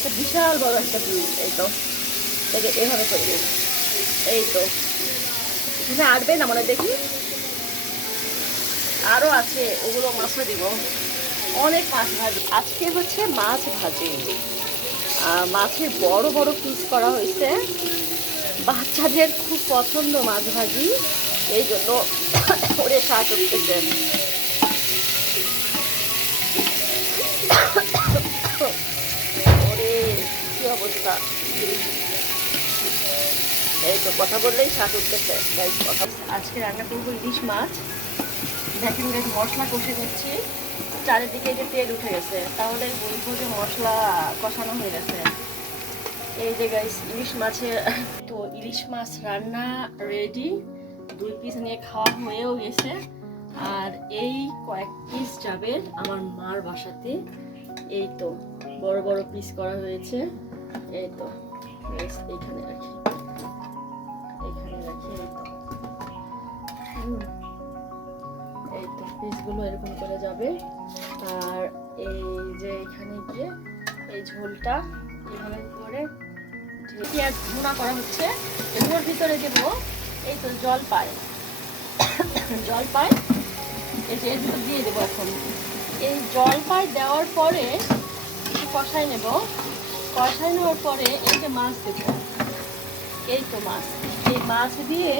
একটা বিশাল বড় একটা পিস। এই তো এভাবে করে দিই। এই তো এখানে আটবে না মনে, দেখি আরো আছে, ওগুলো মাছও দিব। অনেক মাছ ভাজি আজকে হচ্ছে, মাছ ভাজি। মাছের বড় বড় পিস করা হয়েছে, বাচ্চাদের খুব পছন্দ মাছ ভাজি, এই জন্য ওরে শাক উঠতেছে। ওরে কি অবস্থা, এই তো কথা বললেই শাক উঠতেছে। আজকে রান্না করবো ইলিশ মাছ। দেখেন গাইস, মশলা কষে নিচ্ছি, চারিদিকে যে তেল উঠে গেছে, তাহলে বলবো যে মশলা কষানো হয়ে গেছে। এই যে গাইস ইলিশ মাছের, তো ইলিশ মাছ রান্না রেডি। 2 পিস নিয়ে খাওয়া হয়েও গেছে, আর এই কয়েক পিস যাবে আমার মার বাসাতে। এই তো বড় বড় পিস করা হয়েছে। এই তো এইখানে রাখি, এখানে রাখি। এই তো পিসগুলো এরকম করে যাবে। আর এই যে এখানে গিয়ে এই ঝোলটা এভাবে করে পেঁয়াজ ভুনা করা হচ্ছে। এগুলোর ভিতরে দেবো এই তো জলপাই, জলপাই এই যে এগুলো দিয়ে দেবো এখন। এই জলপাই দেওয়ার পরে একটু কষাই নেব, কষাই নেওয়ার পরে এই যে মাছ দেবো। এই তো মাছ, এই মাছ দিয়ে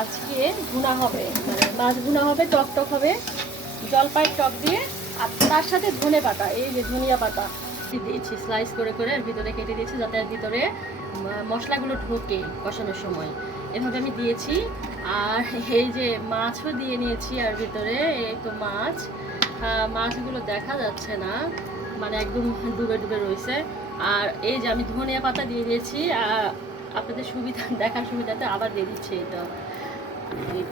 আজকে ভুনা হবে, মানে মাছ ভুনা হবে, টক টক হবে, জলপাই টক দিয়ে। আর তার সাথে ধনে পাতা, এই যে ধনিয়া পাতা দিয়েছি স্লাইস করে করে, এর ভিতরে কেটে দিয়েছি যাতে এর ভিতরে মশলাগুলো ঢোকে কষানোর সময়, এভাবে আমি দিয়েছি। আর এই যে মাছও দিয়ে নিয়েছি আর ভিতরে। এই তো মাছ, মাছগুলো দেখা যাচ্ছে না, মানে একদম ডুবে ডুবে রয়েছে। আর এই যে আমি ধনিয়া পাতা দিয়ে দিয়েছি, আপনাদের সুবিধা, দেখার সুবিধাতে আবার দিয়ে দিচ্ছি। এটা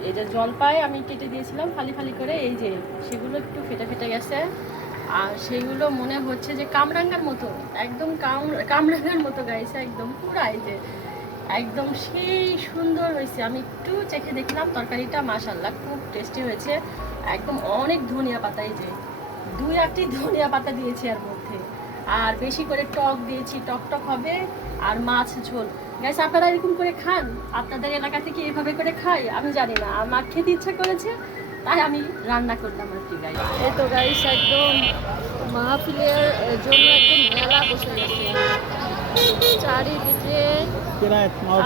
এই যে জলপাই আমি কেটে দিয়েছিলাম ফালি ফালি করে, এই যে সেগুলো একটু ফেটে ফেটে গেছে, আর সেগুলো মনে হচ্ছে যে কামরাঙ্গার মতো, একদম কামরাঙ্গার মতো গাইছে, একদম পুরা এই যে একদম সেই সুন্দর হয়েছে। আমি একটু চেখে দেখলাম তরকারিটা, মাশাআল্লাহ খুব টেস্টি হয়েছে। একদম অনেক ধনিয়া পাতা, এই যে 2-8টি ধনিয়া পাতা দিয়েছি এর মধ্যে, আর বেশি করে টক দিয়েছি, টক টক হবে। আর মাছ ঝোল। গাইস আপনারা এরকম করে খান? আপনাদের এলাকা থেকে এভাবে করে খাই আমি জানি না, আমার খেতে ইচ্ছা করেছে তাই আমি রান্না করলাম আর কি গাইস। এই তো গাইস একদম মাহফিলের জন্য একদম মেলা বসে গেছে, চারিদিকে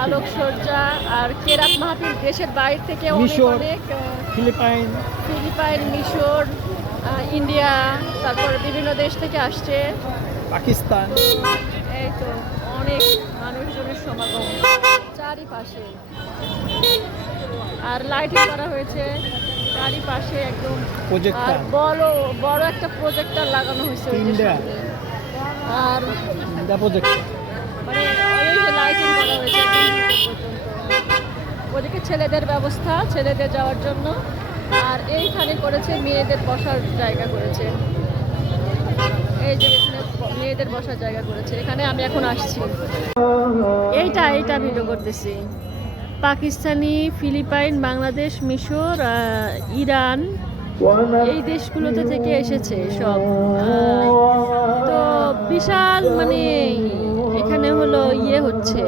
আলোকসজ্জা। আর কেরাত মাহফিল দেশের বাইরে থেকে অনেক অনেক, ফিলিপাইন, মিশর, ইন্ডিয়া, তারপরে বিভিন্ন দেশ থেকে আসছে, পাকিস্তান। এই তো অনেক মানুষজনের সমাগম চারিপাশে। আর লাইটিং করা হয়েছে চারিপাশে একদম, আর বড় বড় একটা প্রজেক্টর লাগানো হয়েছে। আর মানে লাইটিং করা হয়েছে ওদিকে ছেলেদের ব্যবস্থা, ছেলেদের যাওয়ার জন্য। আর এইখানে করেছে মেয়েদের বসার জায়গা করেছে, এই যে এখানে মেয়েদের বসার জায়গা করেছে। এখানে আমি এখন আসছি, এইটা ভিডিও করতেছি। পাকিস্তানি, ফিলিপাইন, বাংলাদেশ, মিশর, ইরান, এই দেশগুলোতে থেকে এসেছে সব। তো বিশাল মানে এখানে হলো হচ্ছে,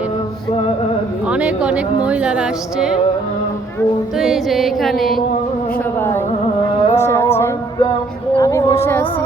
অনেক অনেক মহিলারা আসছে। তো এই যে এখানে সবাই বসে আছে, আমি বসে আছি।